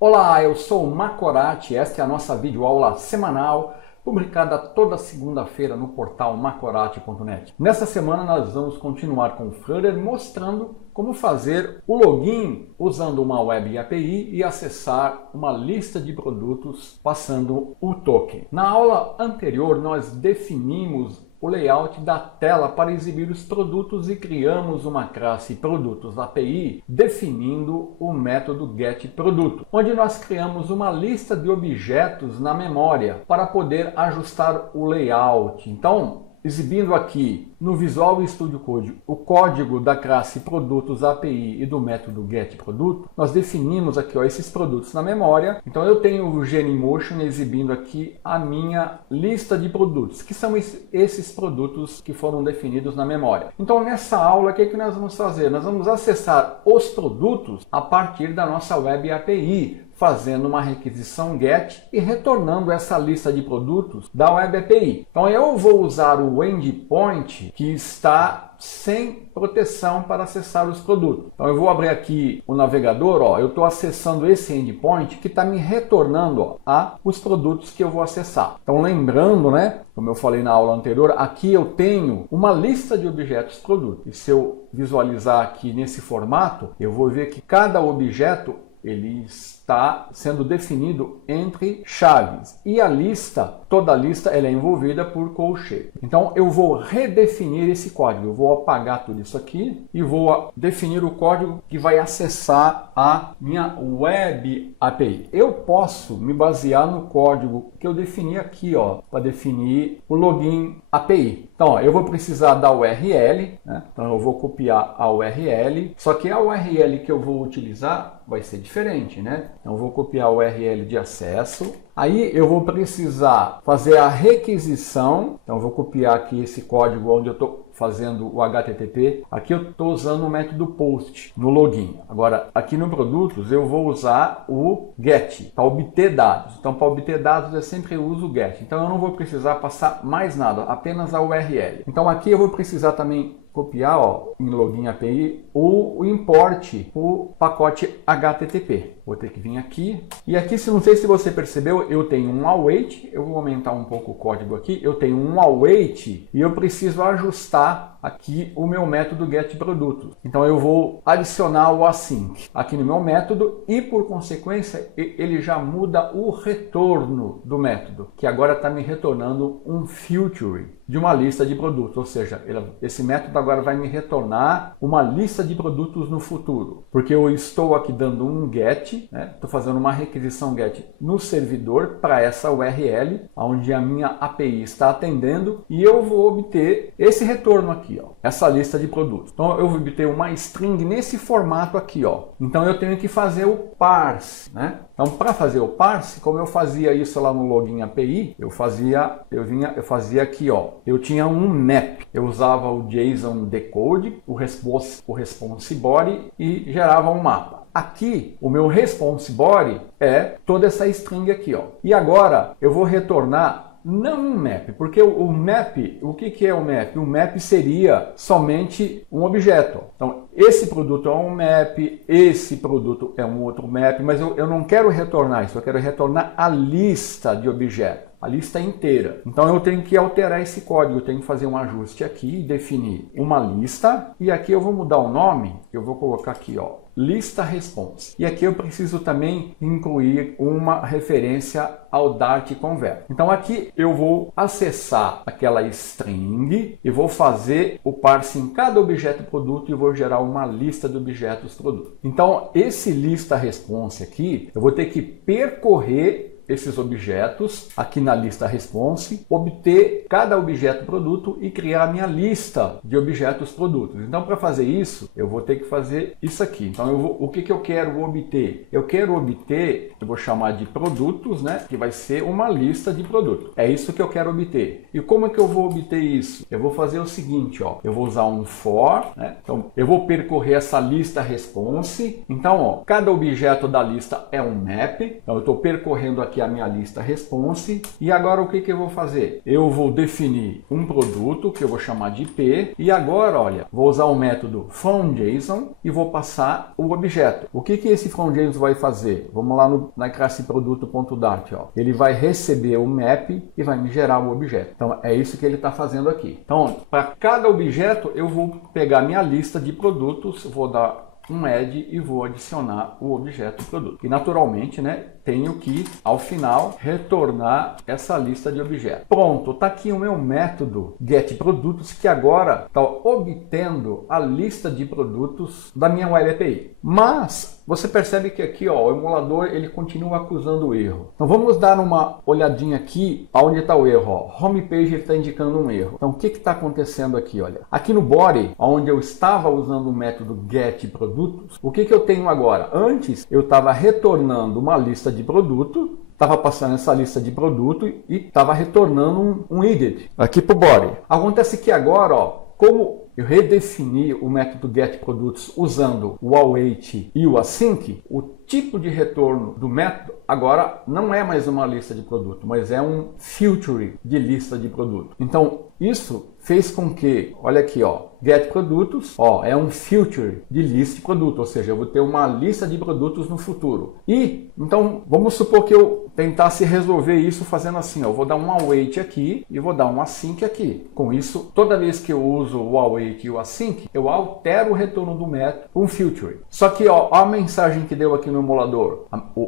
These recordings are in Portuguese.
Olá, eu sou o Macorati, esta é a nossa videoaula semanal, publicada toda segunda-feira no portal macorati.net. Nesta semana nós vamos continuar com o Flutter mostrando como fazer o login usando uma web API e acessar uma lista de produtos passando o token. Na aula anterior nós definimos o layout da tela para exibir os produtos e criamos uma classe Produtos API definindo o método getProduto, onde nós criamos uma lista de objetos na memória para poder ajustar o layout. Então, exibindo aqui no Visual Studio Code o código da classe Produtos API e do método getProduto, nós definimos aqui esses produtos na memória. Então eu tenho o Genymotion exibindo aqui a minha lista de produtos, que são esses produtos que foram definidos na memória. Então nessa aula, o que nós vamos fazer? Nós vamos acessar os produtos a partir da nossa Web API, fazendo uma requisição GET e retornando essa lista de produtos da Web API. Então eu vou usar o endpoint que está sem proteção para acessar os produtos. Então eu vou abrir aqui o navegador, eu estou acessando esse endpoint que está me retornando os produtos que eu vou acessar. Então lembrando, como eu falei na aula anterior, aqui eu tenho uma lista de objetos produtos. E se eu visualizar aqui nesse formato, eu vou ver que cada objeto ele está sendo definido entre chaves e a lista, toda a lista ela é envolvida por colchetes. Então eu vou redefinir esse código, eu vou apagar tudo isso aqui e vou definir o código que vai acessar a minha Web API. Eu posso me basear no código que eu defini aqui, para definir o login API. Então, eu vou precisar da URL, então eu vou copiar a URL, só que a URL que eu vou utilizar vai ser diferente, Então, eu vou copiar a URL de acesso. Aí eu vou precisar fazer a requisição, então eu vou copiar aqui esse código onde eu estou fazendo o HTTP. Aqui eu estou usando o método POST no login. Agora, aqui no Produtos, eu vou usar o GET para obter dados. Então, para obter dados, eu sempre uso o GET. Então, eu não vou precisar passar mais nada, apenas a URL. Então, aqui eu vou precisar também copiar em Login API o import, o pacote HTTP. Vou ter que vir aqui. E aqui, não sei se você percebeu, eu tenho um await. Eu vou aumentar um pouco o código aqui. Eu tenho um await e eu preciso ajustar aqui o meu método getProduto. Então eu vou adicionar o async aqui no meu método e por consequência ele já muda o retorno do método, que agora está me retornando um future de uma lista de produtos, ou seja, esse método agora vai me retornar uma lista de produtos no futuro, porque eu estou aqui dando um get, estou fazendo uma requisição get no servidor para essa URL, onde a minha API está atendendo, e eu vou obter esse retorno aqui, essa lista de produtos. Então eu vou obter uma string nesse formato aqui, Então eu tenho que fazer o parse, Então para fazer o parse, como eu fazia isso lá no Login API, eu fazia aqui, eu tinha um map, eu usava o JSON decode, o response body e gerava um mapa. Aqui, o meu response body é toda essa string aqui, E agora eu vou retornar não um map, porque o map, o que é o map? O map seria somente um objeto. Então, esse produto é um map, esse produto é um outro map, mas eu não quero retornar isso, eu quero retornar a lista de objetos, a lista inteira. Então eu tenho que alterar esse código, eu tenho que fazer um ajuste aqui, definir uma lista, e aqui eu vou mudar o nome, eu vou colocar aqui, lista response. E aqui eu preciso também incluir uma referência ao Dart Convert. Então aqui eu vou acessar aquela string e vou fazer o parse em cada objeto produto e vou gerar uma lista de objetos produto. Então esse lista response aqui, eu vou ter que percorrer esses objetos aqui na lista response, obter cada objeto produto e criar a minha lista de objetos produtos. Então, para fazer isso, eu vou ter que fazer isso aqui. Então, o que eu quero obter? Eu quero obter, eu vou chamar de produtos, que vai ser uma lista de produtos. É isso que eu quero obter. E como é que eu vou obter isso? Eu vou fazer o seguinte, eu vou usar um for, Então, eu vou percorrer essa lista response. Então, cada objeto da lista é um map. Então, eu estou percorrendo aqui aqui a minha lista response. E agora o que eu vou fazer? Eu vou definir um produto que eu vou chamar de IP. E agora, olha, vou usar o método fromJSON e vou passar o objeto. O que esse fromJSON vai fazer? Vamos lá na classe produto.dart. Ele vai receber o map e vai me gerar o objeto. Então é isso que ele está fazendo aqui. Então, para cada objeto, eu vou pegar minha lista de produtos, vou dar um add e vou adicionar o objeto produto. E naturalmente, né, tenho que, ao final, retornar essa lista de objetos. Pronto, está aqui o meu método getProdutos, que agora está obtendo a lista de produtos da minha Web API. Mas você percebe que aqui, ó, o emulador ele continua acusando o erro. Então vamos dar uma olhadinha aqui onde está o erro. Ó. Homepage está indicando um erro. Então o que está acontecendo aqui? Olha, aqui no body, onde eu estava usando o método getProdutos, o que eu tenho agora? Antes eu estava retornando uma lista de produto, estava passando essa lista de produto e estava retornando um widget aqui para o body. Acontece que agora, ó, como eu redefini o método getProdutos usando o await e o async, o tipo de retorno do método agora não é mais uma lista de produto, mas é um filtering de lista de produto. Então, isso fez com que, olha aqui, ó, getProdutos, ó, é um filter de lista de produto, ou seja, eu vou ter uma lista de produtos no futuro. E, então, vamos supor que eu tentasse resolver isso fazendo assim, ó, eu vou dar um await aqui e vou dar um async aqui. Com isso, toda vez que eu uso o await e o async, eu altero o retorno do método um filter. Só que, ó, a mensagem que deu aqui no emulador,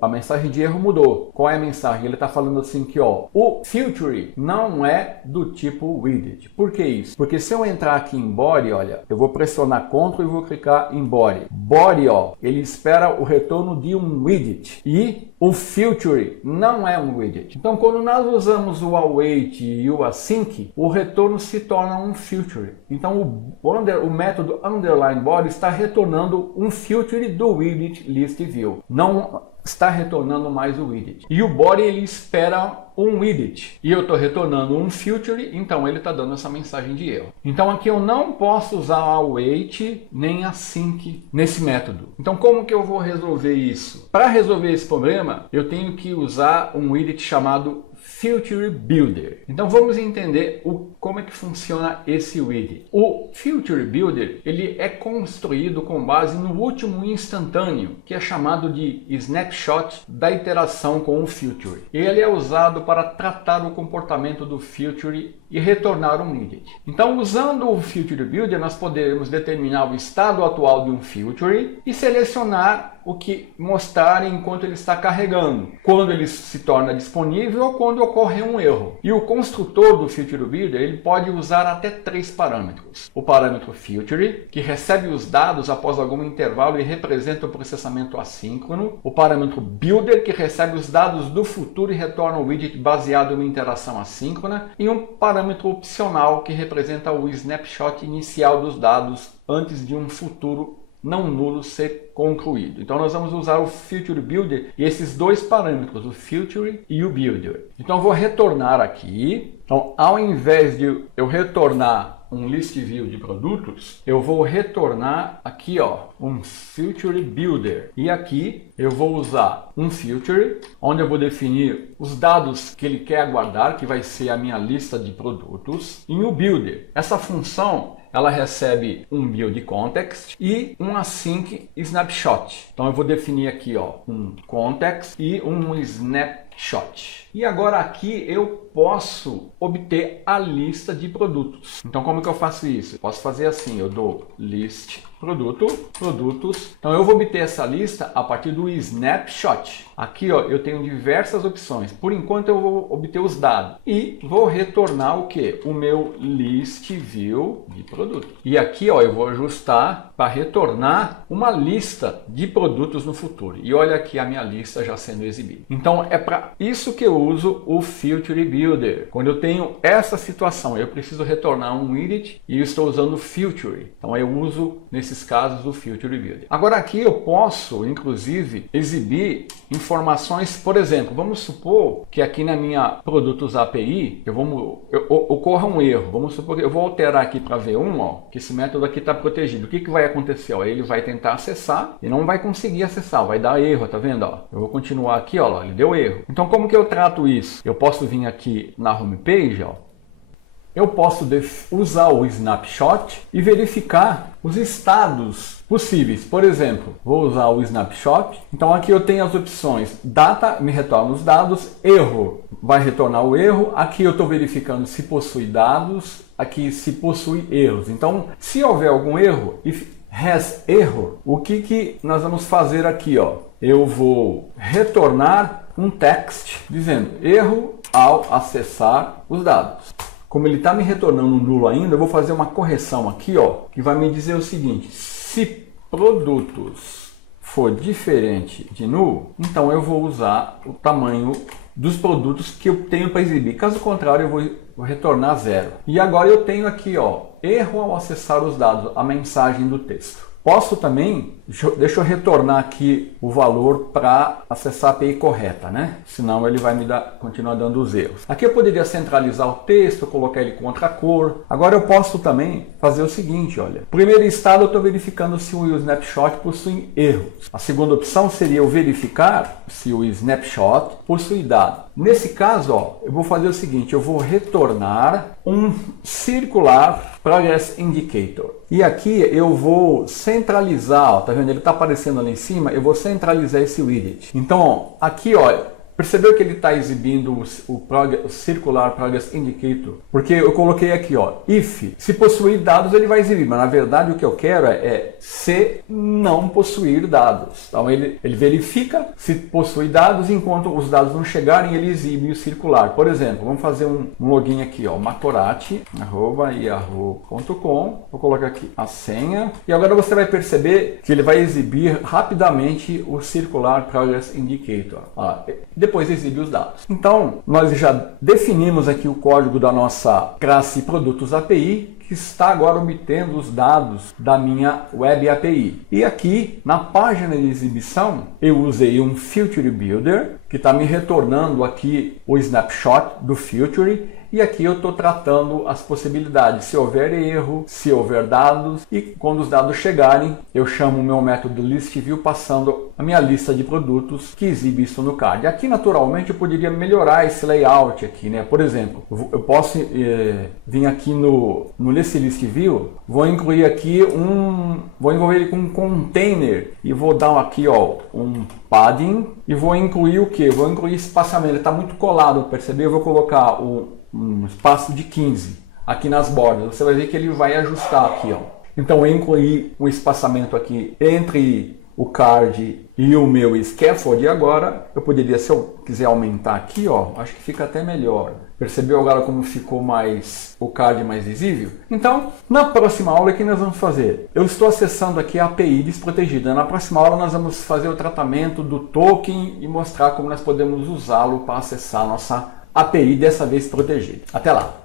a mensagem de erro mudou. Qual é a mensagem? Ele está falando assim que, ó, o filter não é do tipo widget. Por que isso? Porque se eu entrar aqui em body, olha, eu vou pressionar Ctrl e vou clicar em body. Body, ó, ele espera o retorno de um widget e o filter não é um widget. Então, quando nós usamos o await e o async, o retorno se torna um filter. Então, o método underline body está retornando um filter do widget list view. Não está retornando mais o widget. E o body ele espera um widget. E eu estou retornando um filter, então ele está dando essa mensagem de erro. Então aqui eu não posso usar await nem async nesse método. Então como que eu vou resolver isso? Para resolver esse problema, eu tenho que usar um widget chamado Filter Builder. Então vamos entender como é que funciona esse widget. O Filter Builder ele é construído com base no último instantâneo, que é chamado de snapshot da interação com o filter. Ele é usado para tratar o comportamento do filter e retornar um widget. Então, usando o Filter Builder, nós podemos determinar o estado atual de um filter e selecionar o que mostrar enquanto ele está carregando, quando ele se torna disponível ou quando ocorre um erro. E o construtor do Filter Builder ele pode usar até 3 parâmetros. O parâmetro filter, que recebe os dados após algum intervalo e representa o processamento assíncrono. O parâmetro builder, que recebe os dados do futuro e retorna o widget baseado em uma interação assíncrona. E um parâmetro opcional, que representa o snapshot inicial dos dados antes de um futuro não nulo ser concluído. Então nós vamos usar o Filter Builder e esses 2 parâmetros, o Filter e o Builder. Então eu vou retornar aqui. Então ao invés de eu retornar um list view de produtos, eu vou retornar aqui, ó, um Filter Builder. E aqui eu vou usar um filter, onde eu vou definir os dados que ele quer guardar, que vai ser a minha lista de produtos, e o Builder. Essa função ela recebe um build context e um async snapshot. Então eu vou definir aqui, ó, um context e um snapshot. E agora aqui eu posso obter a lista de produtos. Então como que eu faço isso? Eu posso fazer assim, eu dou list produtos. Então eu vou obter essa lista a partir do snapshot. Aqui, ó, eu tenho diversas opções. Por enquanto eu vou obter os dados e vou retornar o que? O meu list view de produto. E aqui, ó, eu vou ajustar para retornar uma lista de produtos no futuro. E olha aqui a minha lista já sendo exibida. Então é para isso que eu uso o Filter Builder. Quando eu tenho essa situação, eu preciso retornar um widget e eu estou usando o filter. Então eu uso nesse nesses casos, o Filter Builder. Agora aqui eu posso, inclusive, exibir informações, por exemplo, vamos supor que aqui na minha Produtos API, ocorra um erro. Vamos supor que eu vou alterar aqui para V1, ó, que esse método aqui está protegido. O que vai acontecer? Ó, ele vai tentar acessar e não vai conseguir acessar, vai dar erro, tá vendo? Ó? Eu vou continuar aqui, ó, ele deu erro. Então como que eu trato isso? Eu posso vir aqui na homepage, ó. Eu posso usar o snapshot e verificar os estados possíveis. Por exemplo, vou usar o snapshot. Então aqui eu tenho as opções data, me retorna os dados, erro, vai retornar o erro. Aqui eu estou verificando se possui dados, aqui se possui erros. Então, se houver algum erro, if has erro, o que nós vamos fazer aqui? Ó? Eu vou retornar um text dizendo erro ao acessar os dados. Como ele está me retornando nulo ainda, eu vou fazer uma correção aqui, ó, que vai me dizer o seguinte: se produtos for diferente de null, então eu vou usar o tamanho dos produtos que eu tenho para exibir. Caso contrário, eu vou retornar 0. E agora eu tenho aqui, ó, erro ao acessar os dados, a mensagem do texto. Posso também, deixa eu retornar aqui o valor para acessar a API correta, né? Senão ele vai continuar dando os erros. Aqui eu poderia centralizar o texto, colocar ele contra a cor. Agora eu posso também fazer o seguinte, olha. Primeiro estado eu estou verificando se o snapshot possui erros. A segunda opção seria eu verificar se o snapshot possui dado. Nesse caso, ó, eu vou fazer o seguinte, eu vou retornar um circular progress indicator. E aqui eu vou centralizar, ó, tá vendo? Ele está aparecendo ali em cima, eu vou centralizar esse widget. Então, ó, aqui, ó, percebeu que ele está exibindo o Circular Progress Indicator? Porque eu coloquei aqui, ó, if, se possuir dados ele vai exibir, mas na verdade o que eu quero é se não possuir dados. Então ele verifica se possui dados, enquanto os dados não chegarem ele exibe o circular. Por exemplo, vamos fazer um login aqui, ó, macorati@yahoo.com, vou colocar aqui a senha, e agora você vai perceber que ele vai exibir rapidamente o Circular Progress Indicator. Ó, depois exibe os dados. Então, nós já definimos aqui o código da nossa classe Produtos API, que está agora obtendo os dados da minha Web API. E aqui, na página de exibição, eu usei um Filter Builder, que está me retornando aqui o snapshot do Filter, e aqui eu estou tratando as possibilidades, se houver erro, se houver dados, e quando os dados chegarem, eu chamo o meu método ListView passando a minha lista de produtos que exibe isso no card. Aqui, naturalmente, eu poderia melhorar esse layout aqui, né? Por exemplo, eu posso vir aqui no ListView, vou incluir aqui vou envolver ele com um container e vou dar aqui, ó, um padding e vou incluir o que? Vou incluir espaçamento, ele está muito colado, percebeu? Eu vou colocar um espaço de 15 aqui nas bordas, você vai ver que ele vai ajustar aqui, ó. Então eu incluí um espaçamento aqui entre o card e o meu scaffold, e agora eu poderia, se eu quiser aumentar aqui, ó, acho que fica até melhor. Percebeu agora como ficou o card mais visível? Então, na próxima aula, o que nós vamos fazer? Eu estou acessando aqui a API desprotegida. Na próxima aula, nós vamos fazer o tratamento do token e mostrar como nós podemos usá-lo para acessar a nossa API, dessa vez protegida. Até lá!